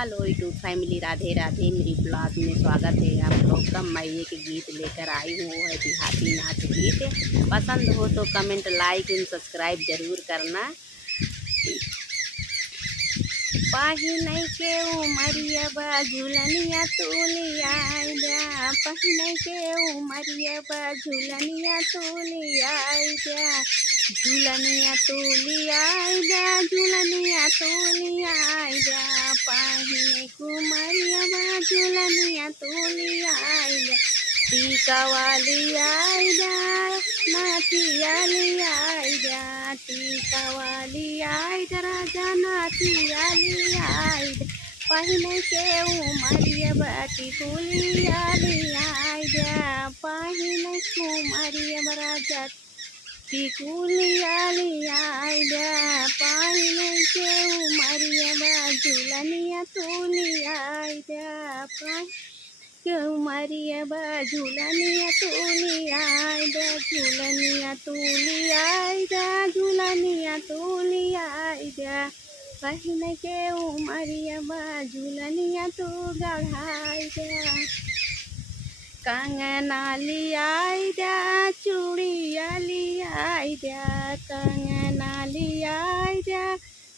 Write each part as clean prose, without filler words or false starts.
Hello YouTube family, Radhe Radhe. मेरी blog में स्वागत है आप लोग का। मैं एक गीत लेकर आई हूँ, वो है देहाती नाच गीत। पसंद हो तो कमेंट, लाइक एंड सब्सक्राइब जरूर करना। पहिने के उमरिया बा झुलनिया तोलिया जा, पहिने के उमरिया बा झुलनिया तोलिया जा, झुलनिया तोलिया जा, झुलनिया तोलिया जा, पहिने कुमरिया बा झुलनिया तोलिया जा, टीका वाली आई जा, नाथिया ली आई जा, टीका वाली आई जा, राजा नाथिया ली आई जा, पहिने के उमरिया बाटी कुलिया ली आई जा, पहिने कुमरिया राजा टिकुलिया ली आई जा, पहिने के उमरिया बा झुलनिया तोलिया आई जा, के उमरिया बा झुलनिया तोलिया आई जा, झुलनिया तोलिया आई जा, झुलनिया तोलिया आई जा, पहिने के उमरिया बा झुलनिया तो गढ़ाई जा, कंगना लियाई जा, चूड़िया लियाई जा, कंगना लियाई जा,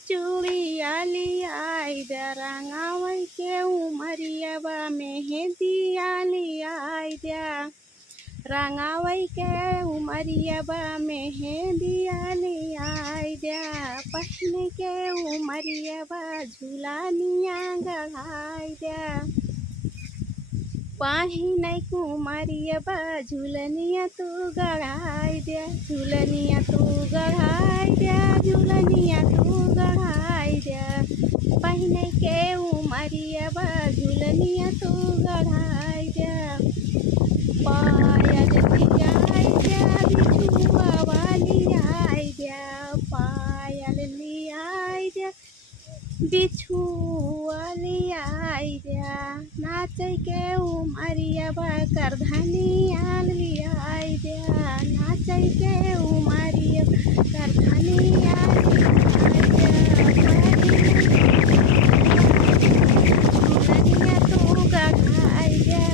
चूड़िया लियाई जा, रंगावई के उमरिया बा मेहंदिया लियाई जा, रंगावई के उमरिया बा मेहंदिया लियाई जा, पहिने के उमरिया बा झुलनिया गढ़ाई जा, पहिने कुमरिया बा झुलनिया तू गढ़ाई जा, झुलनिया तू गढ़ाई जा, झुलनिया तू गढ़ाई जा, पहिने के उमरिया बा झुलनिया तू गढ़ाई जा, पायल लियाई जा, बिछुआ वाली आई जा, पायल लियाई जा, बिछुआ लियाई जा, नाचे के उमरिया बा करधनिया लियाई जा, नाचे के उमरिया करधनिया लियाई जा, झुलनिया तू गढ़ाई जा,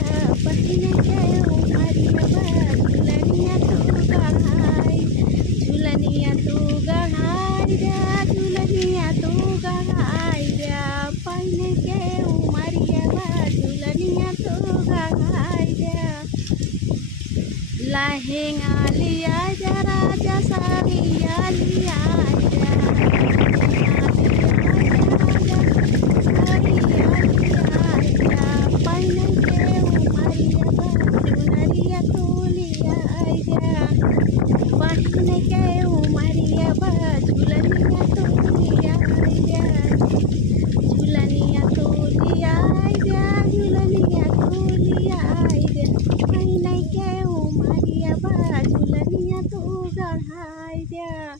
पहिने के उमरिया बा झुलनिया तू गढ़ाई, झुलनिया तू गढ़ाई जा, झुलनिया तू गढ़ाई जा, पहिने के उमरिया बा झुलनिया तू गढ़ाई जा, लहंगा लिया जा, राजा साड़िया लिया जा, पहिने के उमरिया बा झुलनिया तू लिया जा, पहिने के उमरिया बा झुलनिया तू लिया जा, झुलनिया तू लिया जा, झुलनिया तू लिया जा, पहिने के उमरिया बा झुलनिया तू गढ़ाई जा।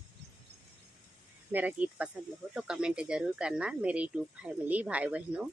मेरा गीत पसंद हो तो कमेंट जरूर करना मेरे यूट्यूब फैमिली भाई बहनों।